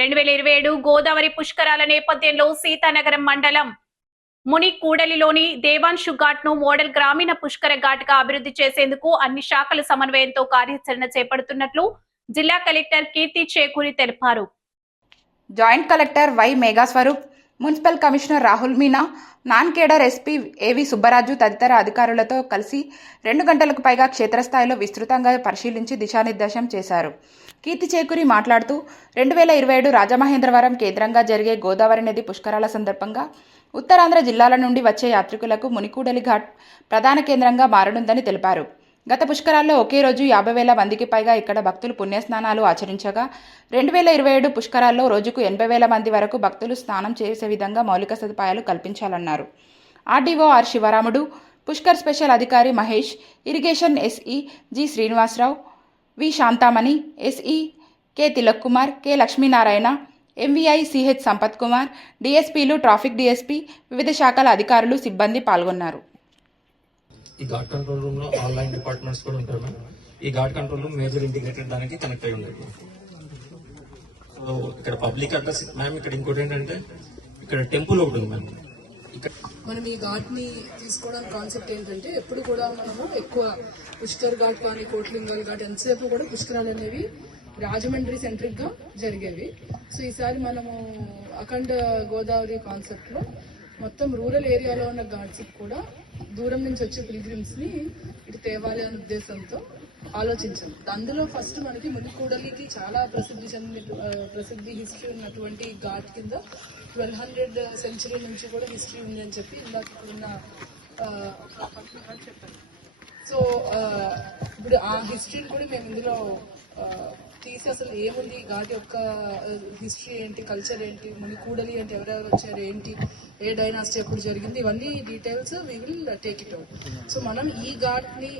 2027 గోదావరి పుష్కరాల నేపథ్యంలో సీతానగరం మండలం మునికూడలిలోని దేవాంశు ఘాట్ ను మోడల్ గ్రామీణ పుష్కర ఘాట్ గా అభివృద్ధి చేసేందుకు అన్ని శాఖల సమన్వయంతో కార్యాచరణ చేపడుతున్నట్లు జిల్లా కలెక్టర్ కీర్తి చేకూరి తెలిపారు. Joint collector Y Meghaswaroop, municipal commissioner Rahul Meena, non cadre SP ఏవి సుబ్బరాజు తదితర అధికారులతో కలిసి 2 గంటలకు పైగా క్షేత్రస్థాయిలో విస్తృతంగా పరిశీలించి దిశానిర్దేశం చేశారు. కీర్తి చేకూరి మాట్లాడుతూ 2027 రాజమహేంద్రవరం కేంద్రంగా జరిగే గోదావరి నది పుష్కరాల సందర్భంగా ఉత్తరాంధ్ర జిల్లాల నుండి వచ్చే యాత్రికులకు మునికూడలి ఘాట్ ప్రధాన కేంద్రంగా మారనుందని తెలిపారు. గత పుష్కరాల్లో ఒకే రోజు 50,000 మందికి పైగా ఇక్కడ భక్తులు పుణ్యస్నానాలు ఆచరించగా 2027 పుష్కరాల్లో రోజుకు 80,000 మంది వరకు భక్తులు స్నానం చేసే విధంగా మౌలిక సదుపాయాలు కల్పించాలన్నారు. RDO R Sivaramudu, Pushkar special అధికారి Mahesh, irrigation SE G Srinivasarao, V Santhamani, SE K Tilak Kumar, K Lakshminarayana, MVI CH Sampath Kumar, డిఎస్పీలు, ట్రాఫిక్ డిఎస్పీ, వివిధ శాఖల అధికారులు, సిబ్బంది పాల్గొన్నారు. ఈ ఘాట్ కంట్రోల్ రూమ్ లో ఆన్లైన్ డిపార్ట్మెంట్స్ కూడా ఉంటారు మ్యామ్. ఈ ghat control room major integrated దానికి కనెక్ట్ అయి ఉండేది. సో ఇక్కడ పబ్లిక్ అడ్రస్ మ్యామ్. ఇక్కడ ఇంకోటి ఏంటంటే ఇక్కడ టెంపుల్ ఒకటి ఉంది మ్యామ్. మనం ఈ ఘాట్ ని తీసుకోవడానికి కాన్సెప్ట్ ఏంటంటే ఎప్పుడు కూడా మనము ఎక్కువ పుష్కర్ ఘాట్ కానీ కోట్లింగాల్ ఘాట్ ఎంతసేపు కూడా పుష్కరాలు అనేవి రాజమండ్రి సెంట్రిక్ గా జరిగేవి. సో ఈసారి మనము అఖండ గోదావరి కాన్సెప్ట్ లో మొత్తం రూరల్ ఏరియాలో ఉన్న ఘాట్స్ కూడా దూరం నుంచి వచ్చే పిల్గ్రిమ్స్ ని ఇటు తేవాలి అనే ఉద్దేశంతో ఆలోచించాం. అందులో ఫస్ట్ మనకి మునికూడలికి చాలా ప్రసిద్ధి హిస్టరీ ఉన్నటువంటి ఘాట్ కింద 1200 సెంచరీ నుంచి కూడా హిస్టరీ ఉంది అని చెప్పి ఇందాక ఉన్న చెప్పారు. సో ఇప్పుడు ఆ హిస్టరీని కూడా మేము ఇందులో తీసి అసలు ఏముంది ఘాట్ యొక్క హిస్టరీ ఏంటి, కల్చర్ ఏంటి, మునికూడలి అంటే ఎవరెవరు వచ్చారు, ఏంటి, ఏ డైనాసిటీ ఎప్పుడు జరిగింది, ఇవన్నీ details we will take it out. So మనం ఈ ఘాట్ ని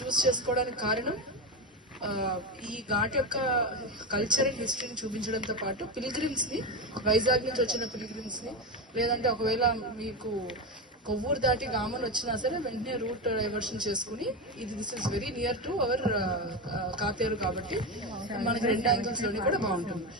చూస్ చేసుకోవడానికి కారణం ఈ ఘాట్ యొక్క కల్చర్ అండ్ హిస్టరీని చూపించడంతో పాటు పిల్గ్రిమ్స్ ని, వైజాగ్ నుంచి వచ్చిన పిల్గ్రిమ్స్ ని, లేదంటే ఒకవేళ మీకు కొవ్వూరు దాటి గామన్ వచ్చినా సరే వెంటనే రూట్ డైవర్షన్ చేసుకుని this is very near to our Katheru కాబట్టి మనకి 2 యాంగిల్స్ లోని కూడా బాగుంటుంది.